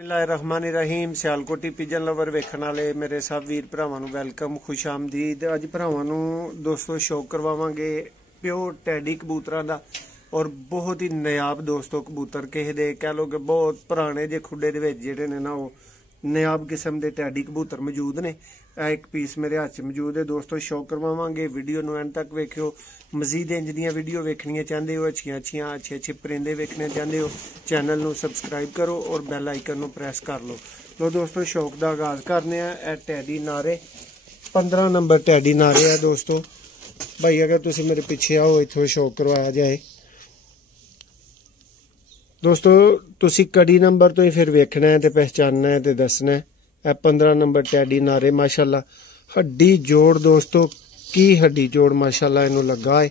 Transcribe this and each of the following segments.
बिस्मिल्लाहिर्रहमानिर्रहीम। Sialkoti pigeon lover वेखण वाले मेरे सब वीर भरावां नूं वेलकम, खुश आमदीद। अज भरावां नूं दोस्तों शौक करवावांगे प्योर टैडी कबूतरां दा और बहुत ही नायाब दोस्तों कबूतर किसे दे कह लो कि बहुत पुराने जे खुडे दे विच जिहड़े ने ना वो नायाब किस्म के टैडी कबूतर मौजूद ने। एक पीस मेरे हाथ च मौजूद है दोस्तों, शौक करवावांगे। वीडियो नूं एंड तक वेखियो। मजीद इंज दियां वीडियो वेखनियां चाहते हो, अच्छे परिंदे वेखने चाहते हो, चैनल नूं सबसक्राइब करो और बैल आइकन नूं प्रेस कर लो। तो दोस्तों शौक का आगाज करने आ। टैडी नारे 15 नंबर टैडी नारे है दोस्तों। भाई अगर तुसीं मेरे पिछे आओ इत्थों शौक करवाया जाए दोस्तों। तुसी कड़ी नंबर तो ही फिर वेखना है तो पहचानना है तो दसना है। 15 नंबर टैडी नारे माशाल्लाह हड्डी जोड़ दोस्तों, की हड्डी जोड़ माशाल्लाह इनू लगा है।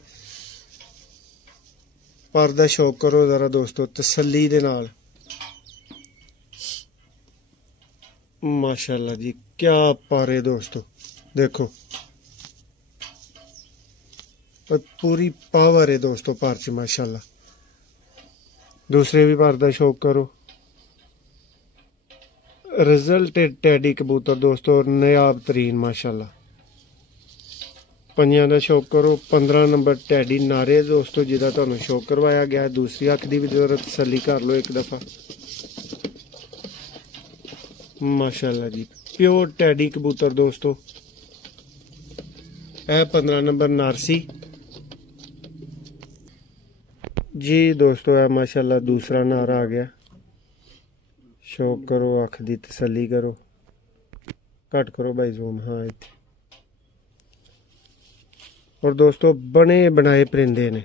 पर दा शौक करो जरा दोस्तों तसल्ली दे नाल। माशाल्लाह जी क्या पारे दोस्तों, देखो पूरी पावर है दोस्तों पर च माशाल्लाह। दूसरे भी पर दा शौक करो। रिजल्टेड टैडी कबूतर दोस्तों नायाब तरीन माशाल्लाह। पंजां दा शौक करो। 15 नंबर टैडी नारे दोस्तों जिहदा तुहानूं शौक करवाया गया है। दूसरी अख की भी जरा तसल्ली कर लो एक दफा। माशाल्लाह जी प्योर टैडी कबूतर दोस्तों। यह 15 नंबर नारसी जी दोस्तों, है माशाल्लाह दूसरा नारा आ गया। शौक करो, अख की तसल्ली करो, घट करो भाई जूम। हाँ इत्थे और दोस्तों बने बनाए परिंदे ने,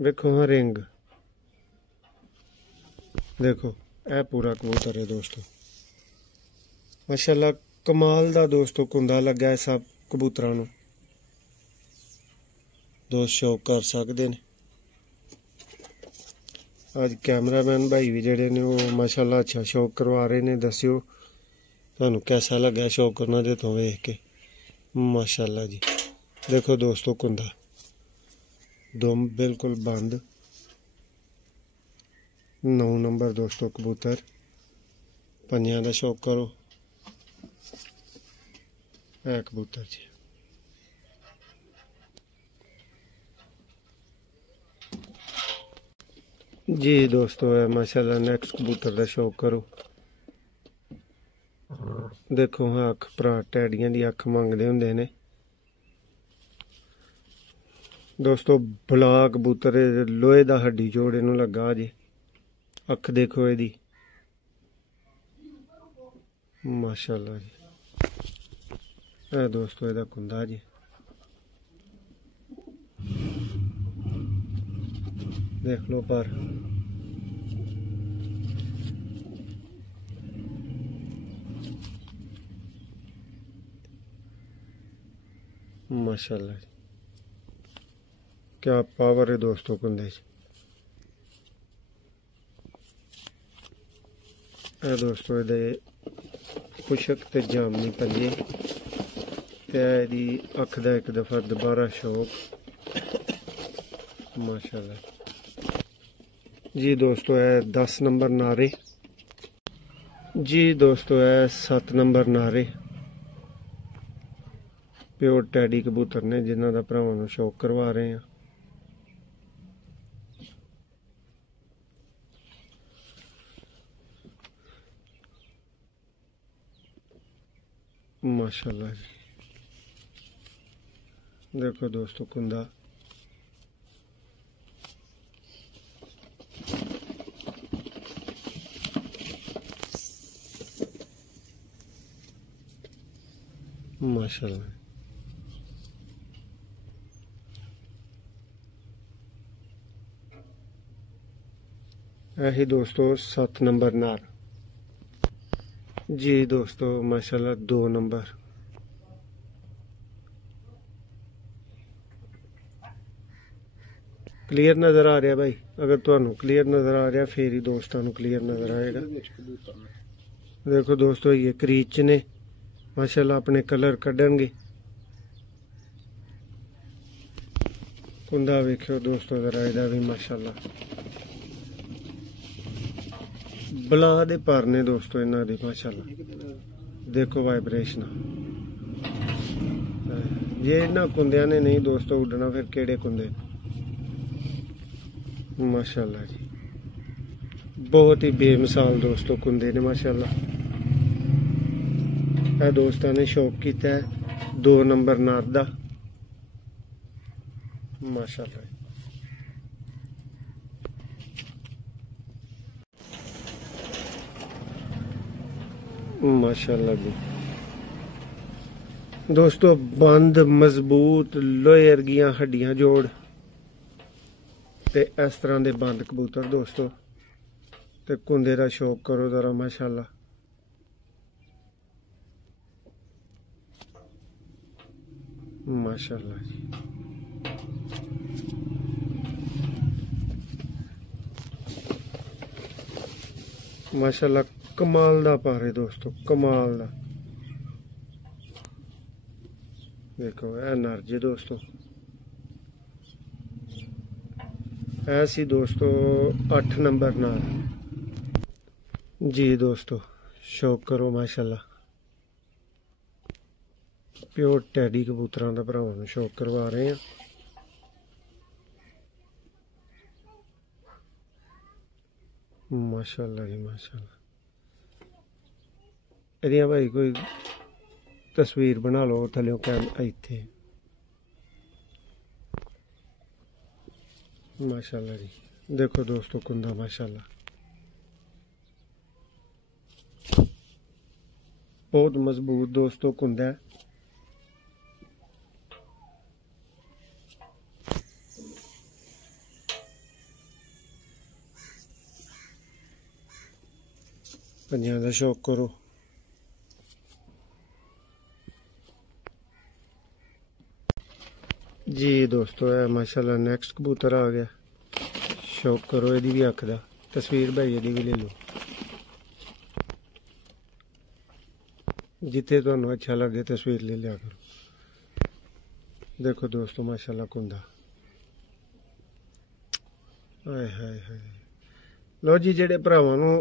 देखो हाँ रिंग देखो, यह पूरा कबूतर है दोस्तों माशाल्लाह। कमाल दा दोस्तों कुंदा लगा है सब कबूतरां नूं। दोस्त शौक कर सकते हैं। अज कैमरामैन भाई भी जेडे ने वो माशाल्लाह अच्छा शौक करवा रहे ने। दस्यो तुहानूं कैसा लगा शौक करना दे तो वेख के। माशाल्लाह जी देखो दोस्तों कुंदा दुम बिल्कुल बंद। 9 नंबर दोस्तों कबूतर। पंजां दा शौक करो। है कबूतर जी जी दोस्तों, है माशाल्लाह नेक्स्ट कबूतर का शौक करो। देखो हाँ अख भरा टैडियां दी अख मंगदे हुंदे ने दोस्तों। बुला कबूतर लोहे दा हड्डी जोड़ इनू लगा जी। अख देखो इहदी माशाल्लाह जी। है दोस्तों इहदा कुंदा जी, देख लो पर माशाल्लाह क्या पावर है दोस्तों कुंदे। है दोस्तों ये पुशक ते जामनी पंजे ते अख दा एक दफा दोबारा शौक। माशाल्लाह जी दोस्तों, है 10 नंबर नारे जी दोस्तों, है 7 नंबर नारे। प्योर टैडी कबूतर ने जिन्हों का भरावां नूं शौक करवा रहे हैं। माशाल्लाह जी देखो दोस्तों कुंदा माशाल्लाह। यही दोस्तों 7 नंबर नार जी दोस्तों माशाल्लाह। 2 नंबर क्लियर नज़र आ रहा भाई। अगर तुहानूं क्लियर नज़र आ रहा फिर ही दोस्तों नूं क्लियर नज़र आएगा। देखो दोस्तों ये क्रीच ने माशाल्लाह अपने कलर कढ़णगे। कुंदा वेखियो दोस्तों जरा इहदा भी माशाल्लाह। बला दे पर ने दोस्तों इन्हां दे माशाल्लाह देखो वाइब्रेशन जे इन्हां कुंदियां ने नहीं दोस्तों उड़ना फिर केड़े कुंदे माशाल्लाह जी बहुत ही बेमिसाल दोस्तों कुंदे ने माशाल्लाह। ए दोस्तां ने शौक किया है 2 नंबर नार दा माशाल्लाह। माशाल्लाह जी दोस्तों बंद मजबूत लोहे वर्गियां हड्डियां जोड़ ते इस तरह के बंद कबूतर दोस्तों ते कुंदे दा शौक करो जरा माशाल्लाह। माशाल्लाह जी माशाल्लाह कमाल दा पर है दोस्तों कमाल दा। देखो ए नर जी दोस्तों ऐसी दोस्तों 8 नंबर नार जी दोस्तों शौक करो माशाल्लाह। प्योर टैडी कबूतरां दा भरावां नूं शौक करवा रहे हैं। माशाल्लाह जी माशाल्लाह। एरिया भाई कोई तस्वीर बना लो थल्ले कैम इत्थे माशाल्लाह जी देखो दोस्तों कुंदा माशाल्लाह बहुत मजबूत दोस्तों कुंदा है। पंजां दा शौक करो जी दोस्तों है माशाल्लाह। नेक्स्ट कबूतर आ गया शौक करो एदी भी अख दा तस्वीर भाई एदी भी ले लो जिथे तुहानू अच्छा लगे तस्वीर ले लिया करो। देखो दोस्तों माशाल्लाह कुंदा हाय हाय हाय। लो जी जेडे भरावां नू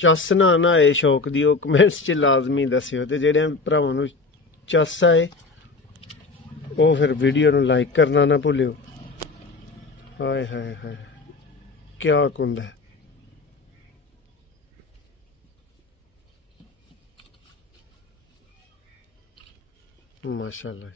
चस ना आए शौक दी ओह कमेंट्स च लाजमी दस्सिओ ते जेडे भरावां नू चस आए वो फिर वीडियो नू लाइक करना ना भुल्लिओ। हाय हाय हाय क्या कुंदा है माशाल्लाह।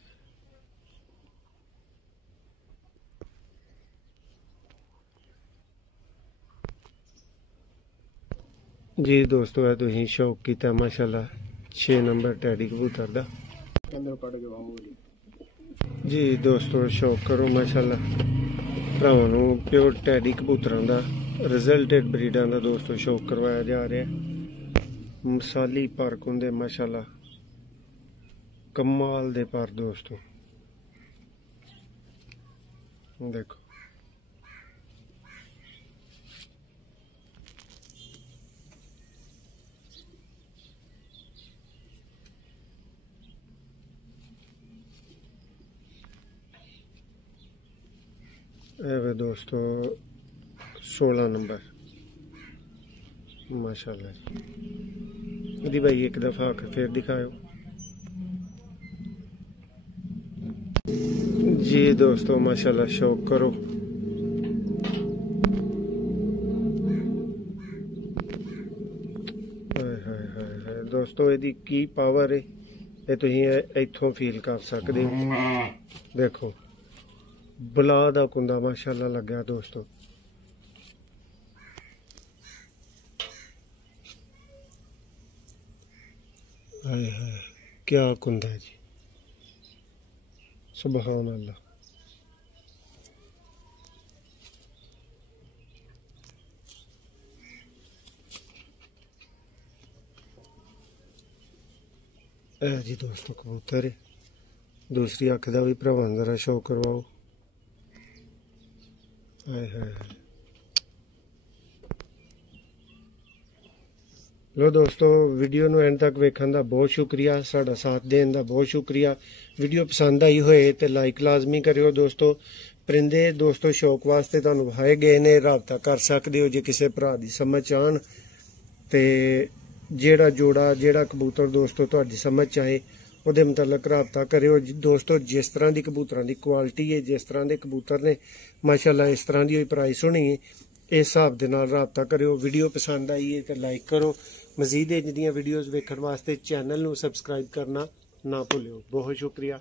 जी दोस्तों है तुसीं शौक किया माशाल्लाह 6 नंबर टैडी कबूतर दा जी दोस्तों शौक करो माशाल्लाह। भरावां नूं प्योर टैडी कबूतरां दा रिजल्टेड ब्रीडां दा दोस्तों शौक करवाया जा रहा है। मिसाली पर कुंदे माशाल्लाह कमाल दे पर दोस्तों देखो एवे दोस्तों 16 नंबर माशाल्लाह जी भाई एक दफा फिर दिखाओ जी दोस्तों माशाल्लाह शौक करो दोस्तों यदि की पावर है ये तुसीं इत्थों फील कर सकते हो। देखो बुला दा कुंदा माशाल्लाह लग्या दोस्तों हाय हाय क्या कुंदा है जी सुभान अल्लाह। जी दोस्तों कबूतर है दूसरी अख का भी भरावां जरा शौक करवाओ। हाय हाय लो दोस्तों वीडियो नू एंड तक वेखण दा बहुत शुक्रिया साडा साथ देण दा बहुत शुक्रिया। वीडियो पसंद आई होए ते लाइक लाजमी करियो दोस्तों। परिंदे दोस्तों शौक वास्ते तुहानूं विखाए गए ने, राबता कर सकते हो जे किसी भरा दी समझ आन ते जेड़ा जोड़ा जेड़ा कबूतर दोस्तों तुहाडी समझ आए ਉਹਦੇ मुतालक राबता करियो दोस्तों। जिस तरह की कबूतर की क्वालिटी है, जिस तरह के कबूतर ने माशाअल्लाह इस तरह की प्राइस होनी है, इस हिसाब के नाल राबता करियो। वीडियो पसंद आई है तो लाइक करो। मजीद इंज दी वीडियोज़ वेखण वास्ते चैनल नूं सबसक्राइब करना ना भुल्लियो। बहुत शुक्रिया।